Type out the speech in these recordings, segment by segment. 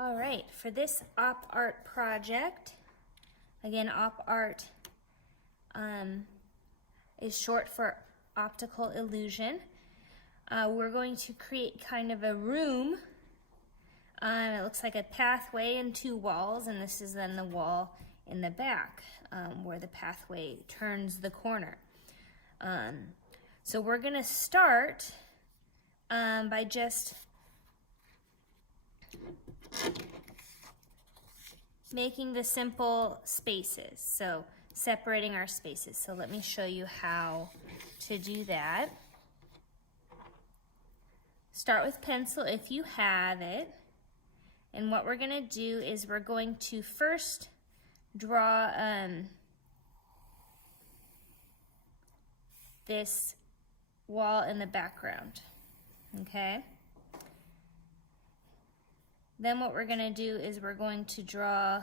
All right, for this op art project, again, op art is short for optical illusion. We're going to create kind of a room. It looks like a pathway and two walls, and this is then the wall in the back where the pathway turns the corner. So we're gonna start by just making the simple spaces, so separating our spaces. So let me show you how to do that. Start with pencil if you have it, and what we're going to do is we're going to first draw this wall in the background, okay? Then what we're going to do is we're going to draw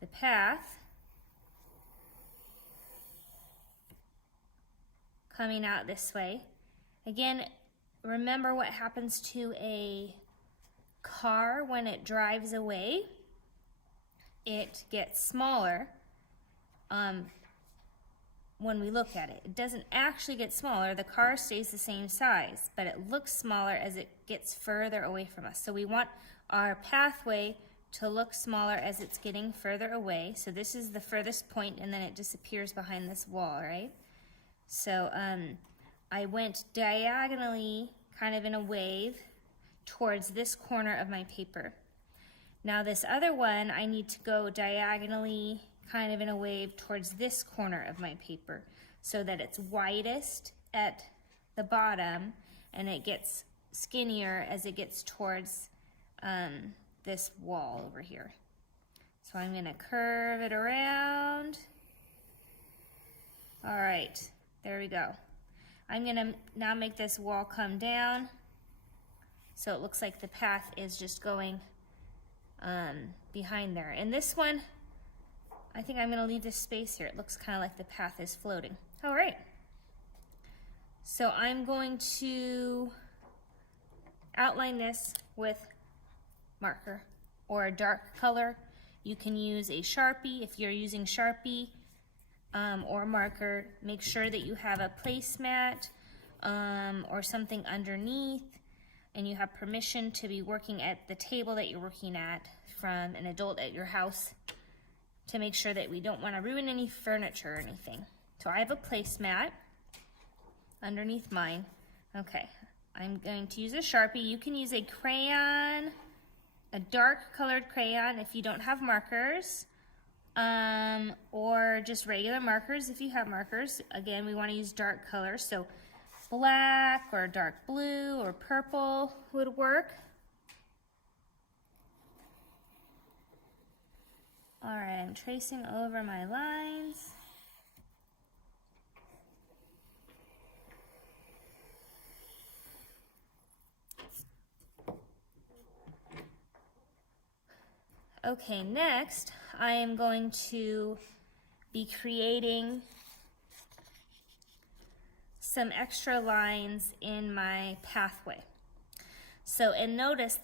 the path coming out this way. Again, remember what happens to a car when it drives away. It gets smaller when we look at it. It doesn't actually get smaller. The car stays the same size, but it looks smaller as it gets further away from us. So we want our pathway to look smaller as it's getting further away. So this is the furthest point, and then it disappears behind this wall, right? So I went diagonally, kind of in a wave, towards this corner of my paper. Now this other one, I need to go diagonally, kind of in a wave, towards this corner of my paper so that it's widest at the bottom and it gets skinnier as it gets towards this wall over here. So I'm going to curve it around. All right, there we go. I'm going to now make this wall come down so it looks like the path is just going behind there. And this one, I think I'm going to leave this space here. It looks kind of like the path is floating. All right. So I'm going to outline this with marker or a dark color. You can use a Sharpie. If you're using Sharpie or marker, make sure that you have a placemat or something underneath, and you have permission to be working at the table that you're working at from an adult at your house, to make sure that we don't want to ruin any furniture or anything. So I have a placemat underneath mine. Okay, I'm going to use a Sharpie. You can use a crayon, a dark colored crayon if you don't have markers, or just regular markers if you have markers. Again, we want to use dark colors, so black or dark blue or purple would work. All right, I'm tracing over my lines. Okay, next I am going to be creating some extra lines in my pathway. So, and notice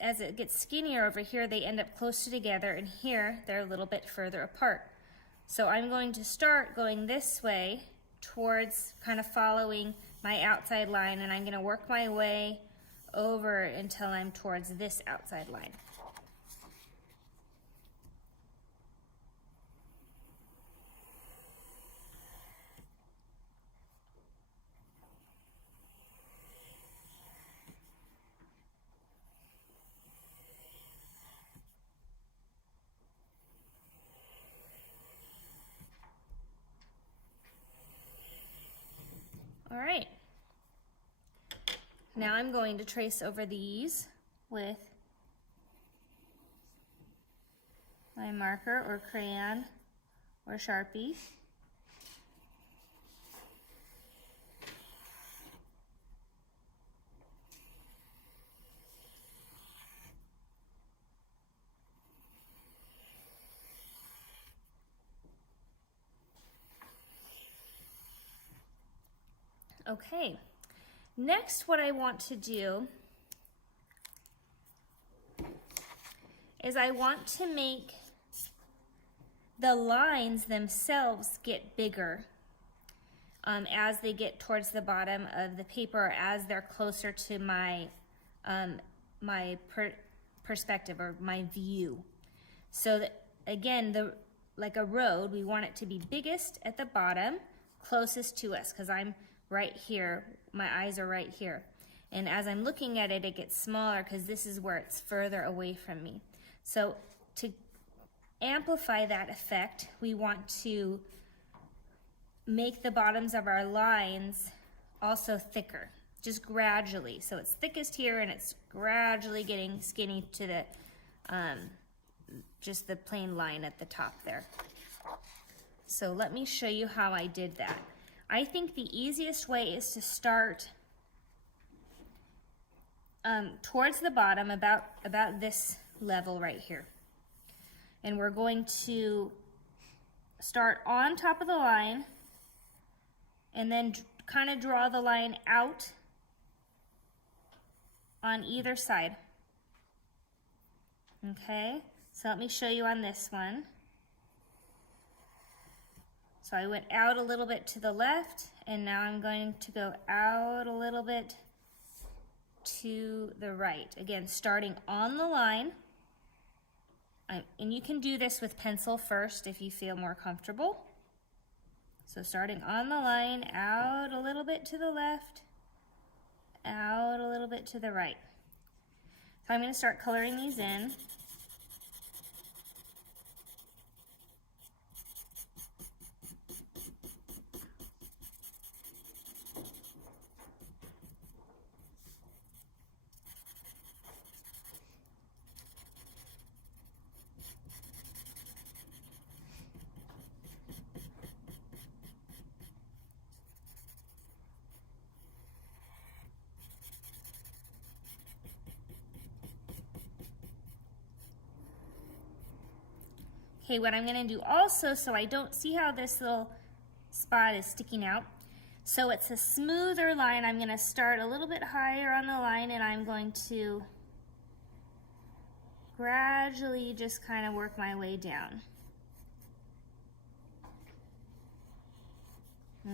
as it gets skinnier over here, they end up closer together, and here they're a little bit further apart. So I'm going to start going this way towards kind of following my outside line, and I'm going to work my way over until I'm towards this outside line. All right, now I'm going to trace over these with my marker or crayon or Sharpie. Okay, next what I want to do is I want to make the lines themselves get bigger as they get towards the bottom of the paper, or as they're closer to my perspective or my view. So that, again, like a road, we want it to be biggest at the bottom, closest to us, because I'm right here, my eyes are right here. And as I'm looking at it, it gets smaller because this is where it's further away from me. So to amplify that effect, we want to make the bottoms of our lines also thicker, just gradually. So it's thickest here and it's gradually getting skinny to the just the plain line at the top there. So let me show you how I did that. I think the easiest way is to start towards the bottom, about this level right here. And we're going to start on top of the line and then kind of draw the line out on either side. Okay, so let me show you on this one. So I went out a little bit to the left, and now I'm going to go out a little bit to the right. Again, starting on the line. And you can do this with pencil first if you feel more comfortable. So starting on the line, out a little bit to the left, out a little bit to the right. So I'm going to start coloring these in. Okay, what I'm going to do also, so I don't see how this little spot is sticking out, so it's a smoother line, I'm going to start a little bit higher on the line, and I'm going to gradually just kind of work my way down.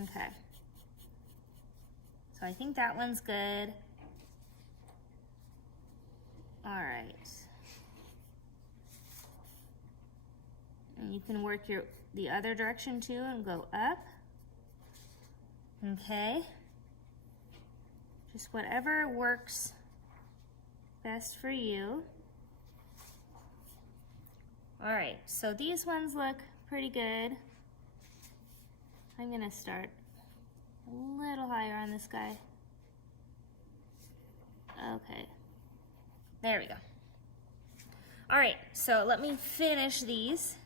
Okay. So I think that one's good. All right. And you can work the other direction too and go up. Okay. Just whatever works best for you. All right, so these ones look pretty good. I'm gonna start a little higher on this guy. Okay, there we go. All right, so let me finish these.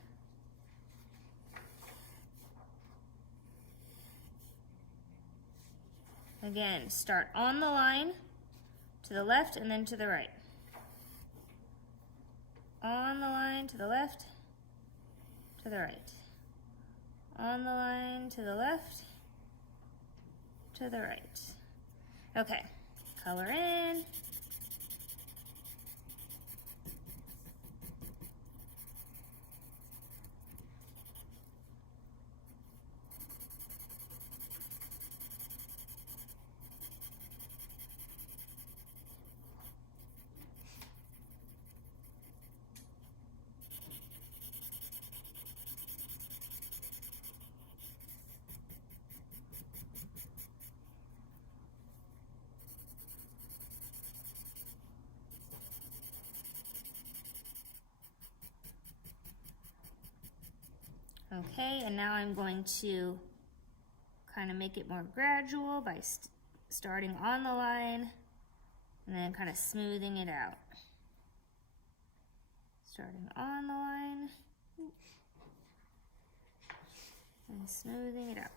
Again, start on the line to the left and then to the right. On the line to the left, to the right. On the line to the left, to the right. Okay, color in. Okay, and now I'm going to kind of make it more gradual by starting on the line and then kind of smoothing it out. Starting on the line and smoothing it out.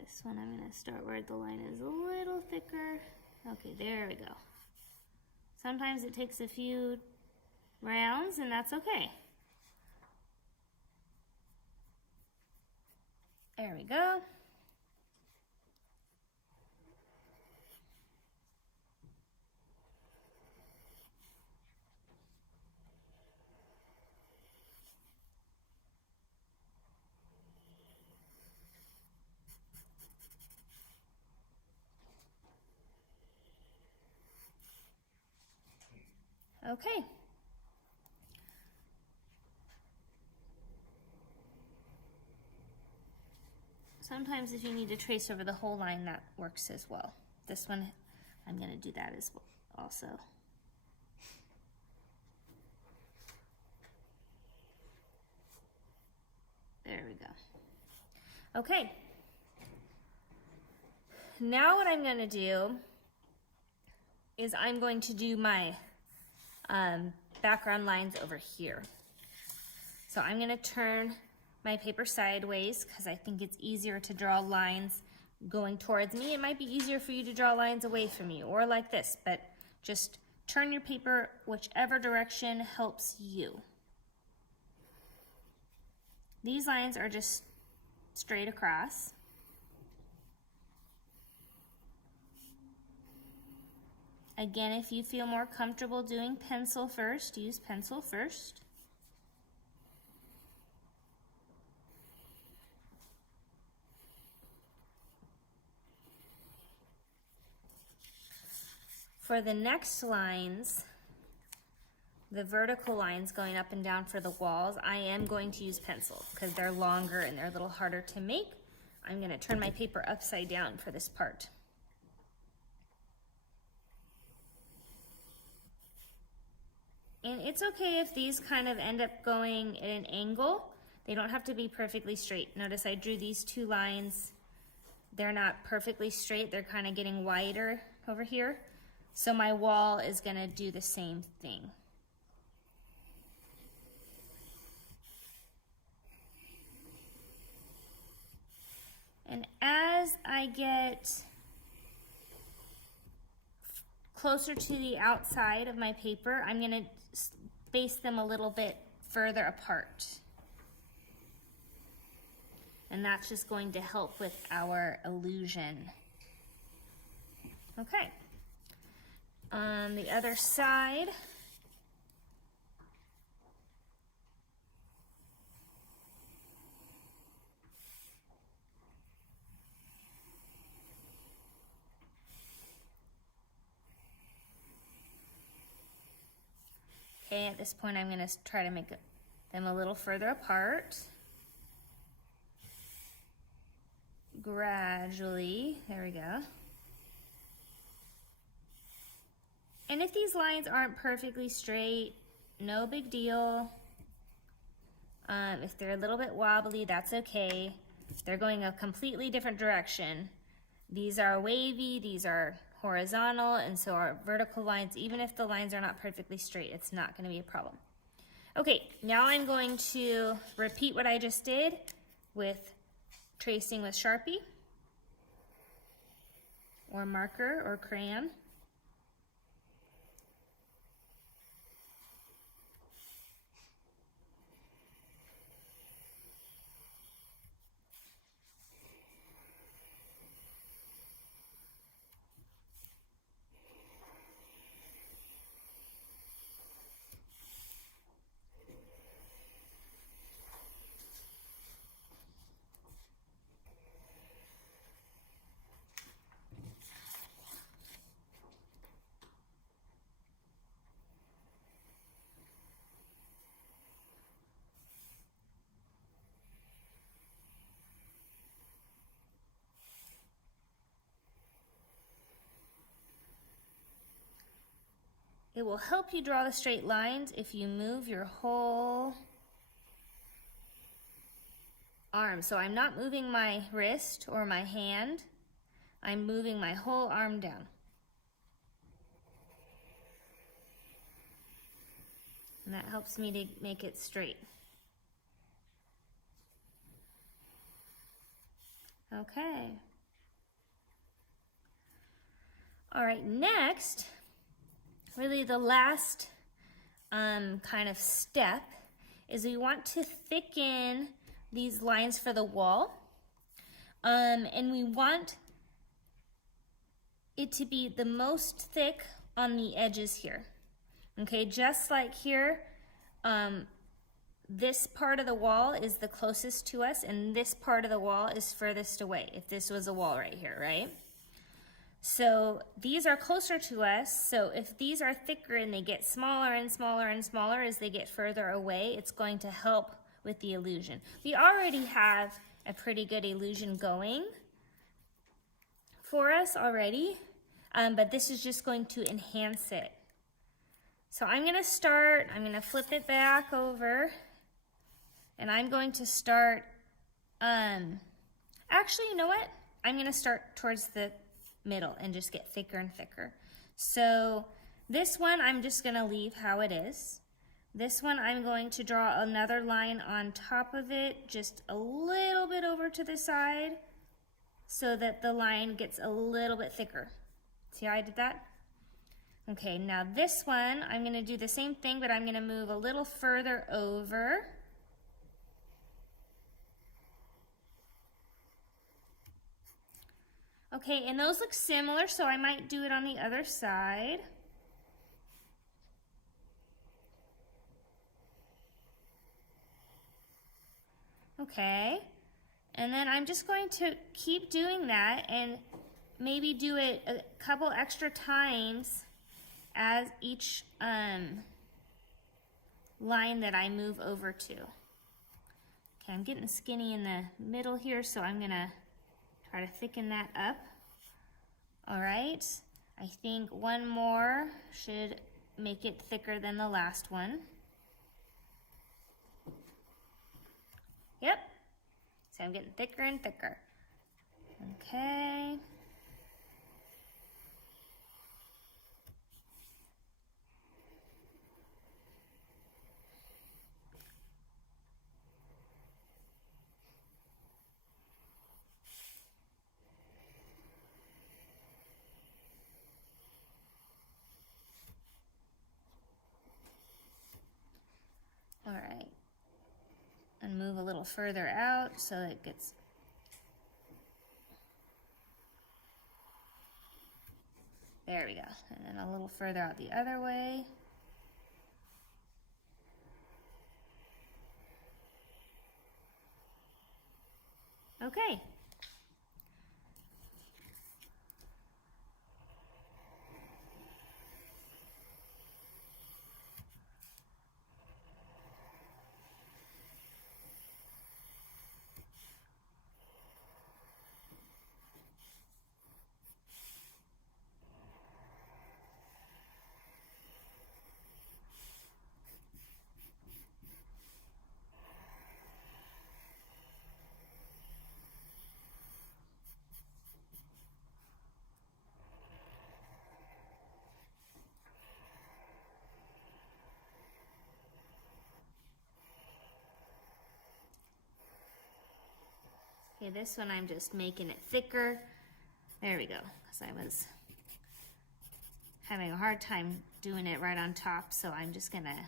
This one I'm going to start where the line is a little thicker. Okay, there we go. Sometimes it takes a few rounds, and that's okay. There we go. Okay. Sometimes if you need to trace over the whole line, that works as well. This one, I'm going to do that as well also. There we go. Okay. Now what I'm going to do is I'm going to do my background lines over here. So I'm going to turn my paper sideways because I think it's easier to draw lines going towards me. It might be easier for you to draw lines away from you or like this, but just turn your paper whichever direction helps you. These lines are just straight across. Again, if you feel more comfortable doing pencil first, use pencil first. For the next lines, the vertical lines going up and down for the walls, I am going to use pencil because they're longer and they're a little harder to make. I'm going to turn my paper upside down for this part. And it's okay if these kind of end up going at an angle. They don't have to be perfectly straight. Notice I drew these two lines. They're not perfectly straight. They're kind of getting wider over here. So my wall is going to do the same thing. And as I get closer to the outside of my paper, I'm going to space them a little bit further apart. And that's just going to help with our illusion. Okay. On the other side, okay, at this point I'm going to try to make them a little further apart. Gradually, there we go. And if these lines aren't perfectly straight, no big deal. If they're a little bit wobbly, that's okay. They're going a completely different direction. These are wavy, these are horizontal, and so our vertical lines, even if the lines are not perfectly straight, it's not going to be a problem. Okay, now I'm going to repeat what I just did with tracing with Sharpie or marker or crayon. It will help you draw the straight lines if you move your whole arm. So I'm not moving my wrist or my hand. I'm moving my whole arm down. And that helps me to make it straight. Okay. All right, next, really the last kind of step is we want to thicken these lines for the wall. And we want it to be the most thick on the edges here. Okay, just like here, this part of the wall is the closest to us and this part of the wall is furthest away, if this was a wall right here, right? So these are closer to us, so if these are thicker and they get smaller and smaller and smaller as they get further away, it's going to help with the illusion. We already have a pretty good illusion going for us already, but this is just going to enhance it. So I'm going to flip it back over, and I'm going to start, actually, you know what? I'm going to start towards the middle and just get thicker and thicker. So this one I'm just going to leave how it is. This one I'm going to draw another line on top of it, just a little bit over to the side, so that the line gets a little bit thicker. See how I did that? Okay, now this one, I'm going to do the same thing, but I'm going to move a little further over. Okay, and those look similar, so I might do it on the other side. Okay, and then I'm just going to keep doing that and maybe do it a couple extra times as each line that I move over to. Okay, I'm getting skinny in the middle here, so I'm gonna try to thicken that up. All right, I think one more should make it thicker than the last one. Yep, so I'm getting thicker and thicker. Okay. All right, and move a little further out so it gets, there we go, and then a little further out the other way. Okay. Okay, this one I'm just making it thicker. There we go, because I was having a hard time doing it right on top, so I'm just gonna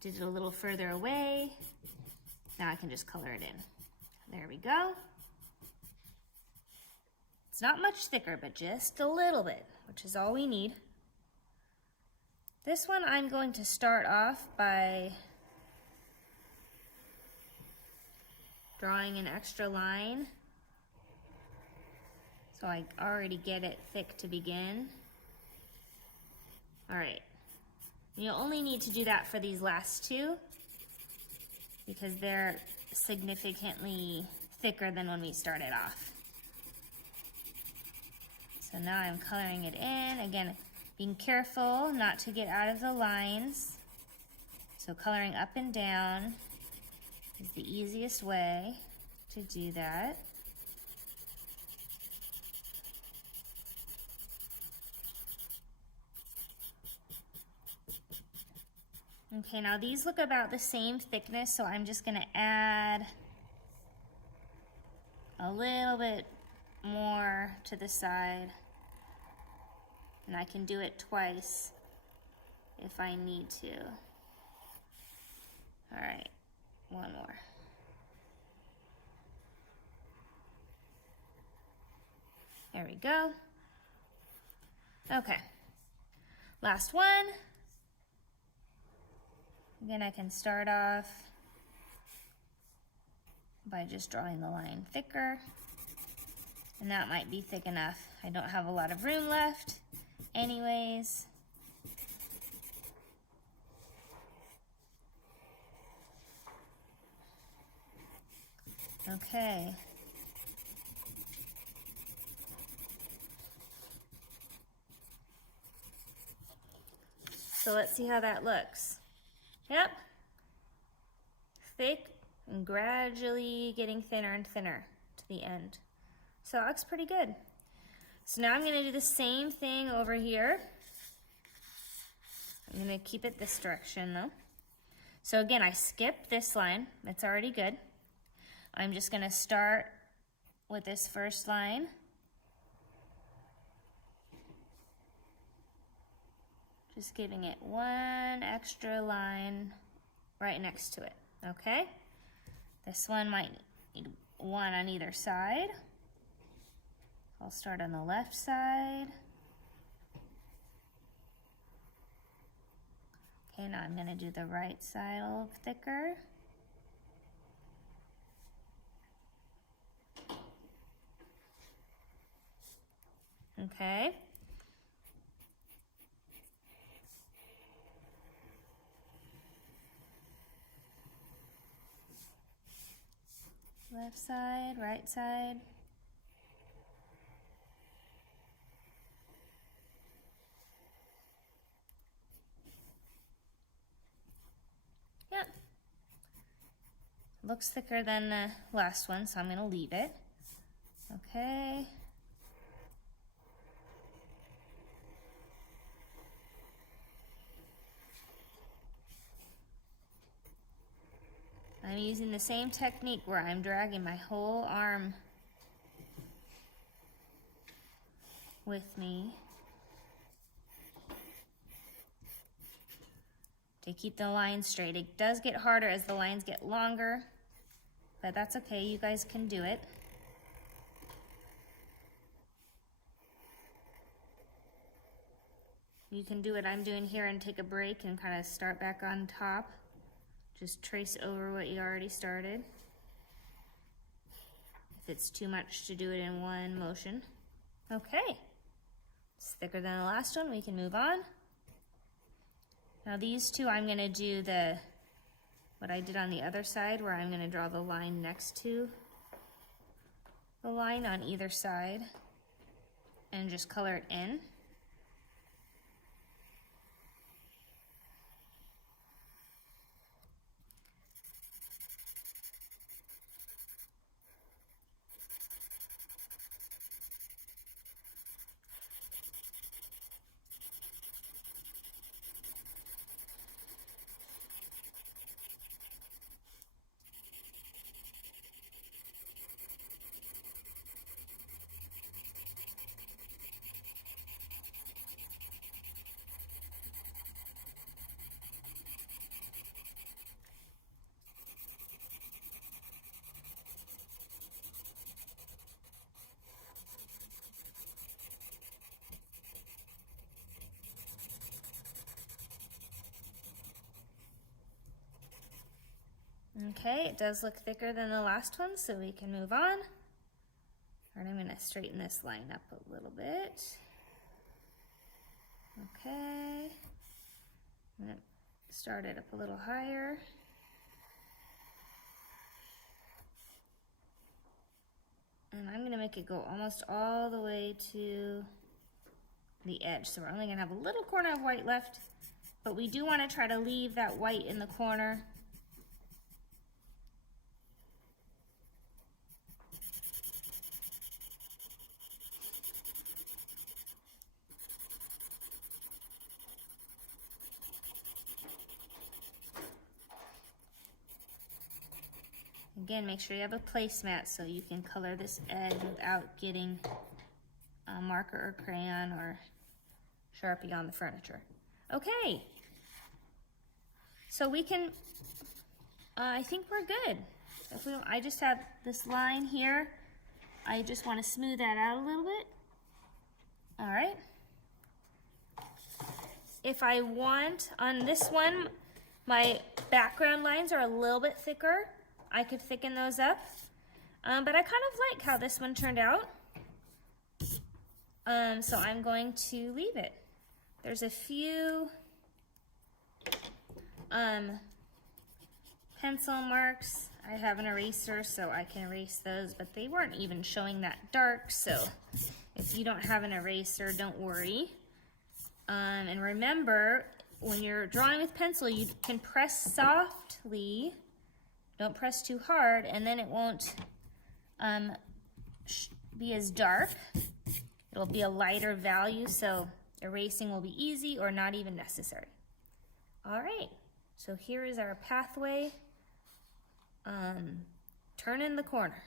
do it a little further away. Now I can just color it in. There we go. It's not much thicker, but just a little bit, which is all we need. This one I'm going to start off by drawing an extra line, so I already get it thick to begin. All right, you'll only need to do that for these last two because they're significantly thicker than when we started off. So now I'm coloring it in, again, being careful not to get out of the lines. So coloring up and down is the easiest way to do that. Okay, now these look about the same thickness, so I'm just gonna add a little bit more to the side, and I can do it twice if I need to. All right. One more. There we go. Okay, last one. Again, I can start off by just drawing the line thicker, and that might be thick enough. I don't have a lot of room left anyways. Okay. So let's see how that looks. Yep. Thick and gradually getting thinner and thinner to the end. So that looks pretty good. So now I'm going to do the same thing over here. I'm going to keep it this direction though. So again, I skipped this line. It's already good. I'm just going to start with this first line. Just giving it one extra line right next to it, okay? This one might need one on either side. I'll start on the left side. Okay, now I'm going to do the right side a little thicker. Okay. Left side, right side. Yep. Looks thicker than the last one, so I'm going to leave it. Okay. I'm using the same technique where I'm dragging my whole arm with me to keep the line straight. It does get harder as the lines get longer, but that's okay, you guys can do it. You can do what I'm doing here and take a break and kind of start back on top. Just trace over what you already started. If it's too much to do it in one motion. Okay, it's thicker than the last one, we can move on. Now these two, I'm gonna do what I did on the other side, where I'm gonna draw the line next to the line on either side and just color it in. Okay, it does look thicker than the last one, so we can move on. And I'm going to straighten this line up a little bit. Okay. I'm going to start it up a little higher. And I'm going to make it go almost all the way to the edge. So we're only going to have a little corner of white left, but we do want to try to leave that white in the corner. Again, make sure you have a placemat so you can color this edge without getting a marker or crayon or Sharpie on the furniture. Okay, so we can, I think we're good. I just have this line here. I just want to smooth that out a little bit. All right. If I want, on this one, my background lines are a little bit thicker. I could thicken those up. But I kind of like how this one turned out. So I'm going to leave it. There's a few pencil marks. I have an eraser so I can erase those, but they weren't even showing that dark, so if you don't have an eraser, don't worry. And remember, when you're drawing with pencil, you can press softly, don't press too hard, and then it won't be as dark. It'll be a lighter value, so erasing will be easy or not even necessary. All right, so here is our pathway. Turn in the corner.